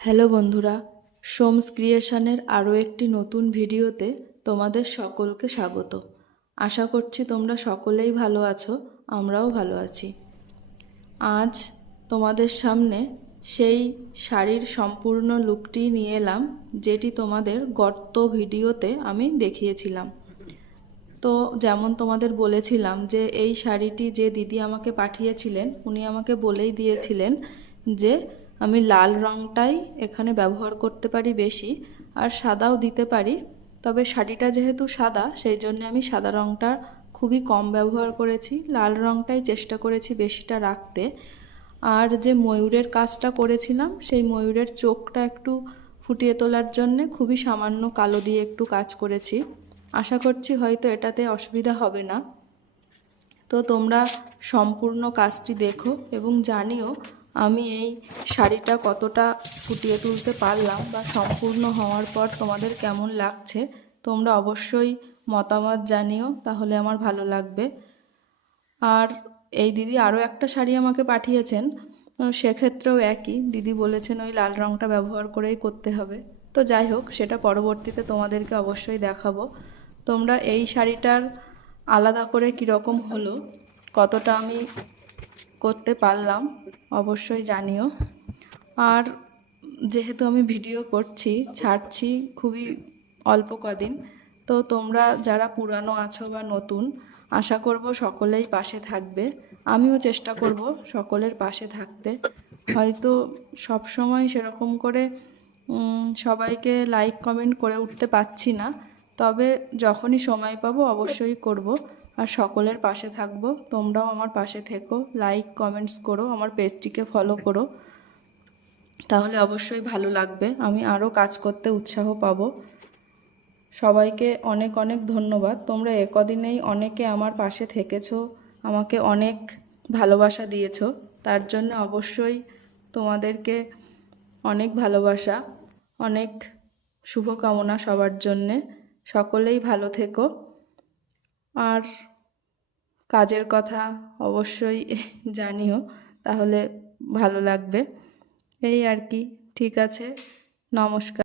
Hello বন্ধুরা, সোমস ক্রিয়েশনের আরও একটি নতুন ভিডিওতে তোমাদের সকলকে স্বাগত। আশা করছি তোমরা সকলেই ভালো আছো, আমরাও ভালো আছি। আজ তোমাদের সামনে সেই শাড়ির সম্পূর্ণ লুকটি নিয়ে এলাম, যেটি তোমাদের গত ভিডিওতে আমি দেখিয়েছিলাম। তো যেমন তোমাদের বলেছিলাম যে এই শাড়িটি যে দিদি আমাকে পাঠিয়েছিলেন, উনি আমাকে বলেই দিয়েছিলেন যে আমি লাল রঙটাই এখানে ব্যবহার করতে পারি বেশি, আর সাদাও দিতে পারি। তবে শাড়িটা যেহেতু সাদা, সেই জন্য আমি সাদা রঙটা খুবই কম ব্যবহার করেছি, লাল রঙটাই চেষ্টা করেছি বেশিটা রাখতে। আর যে ময়ূরের কাজটা করেছিলাম, সেই ময়ূরের চোখটা একটু ফুটিয়ে তোলার জন্যে খুবই সামান্য কালো দিয়ে একটু কাজ করেছি। আশা করছি হয়তো এটাতে অসুবিধা হবে না। তো তোমরা সম্পূর্ণ কাজটি দেখো এবং জানিও আমি এই শাড়িটা কতটা ফুটিয়ে তুলতে পারলাম বা সম্পূর্ণ হওয়ার পর তোমাদের কেমন লাগছে। তোমরা অবশ্যই মতামত জানিও, তাহলে আমার ভালো লাগবে। আর এই দিদি আরও একটা শাড়ি আমাকে পাঠিয়েছেন, সেক্ষেত্রেও একই, দিদি বলেছেন ওই লাল রঙটা ব্যবহার করেই করতে হবে। তো যাই হোক, সেটা পরবর্তীতে তোমাদেরকে অবশ্যই দেখাবো। তোমরা এই শাড়িটার আলাদা করে কীরকম হলো, কতটা আমি করতে পারলাম, অবশ্যই জানিও। আর যেহেতু আমি ভিডিও করছি, ছাড়ছি খুবই অল্প কদিন, তো তোমরা যারা পুরানো আছো বা নতুন, আশা করব সকলেই পাশে থাকবে। আমিও চেষ্টা করব সকলের পাশে থাকতে। হয়তো সব সময় সেরকম করে সবাইকে লাইক কমেন্ট করে উঠতে পারছি না, তবে যখনই সময় পাবো অবশ্যই করব। আর সকলের পাশে থাকবো, তোমরাও আমার পাশে থেকো, লাইক কমেন্টস করো, আমার পেজটিকে ফলো করো, তাহলে অবশ্যই ভালো লাগবে, আমি আরও কাজ করতে উৎসাহ পাবো। সবাইকে অনেক অনেক ধন্যবাদ। তোমরা একদিনেই অনেকে আমার পাশে থেকেছো, আমাকে অনেক ভালোবাসা দিয়েছো, তার জন্য অবশ্যই তোমাদেরকে অনেক ভালোবাসা, অনেক শুভকামনা সবার জন্যে। সকলেই ভালো থেকো, আর কাজের কথা অবশ্যই জানিও, তাহলে ভালো লাগবে। এই আর কি, ঠিক আছে, নমস্কার।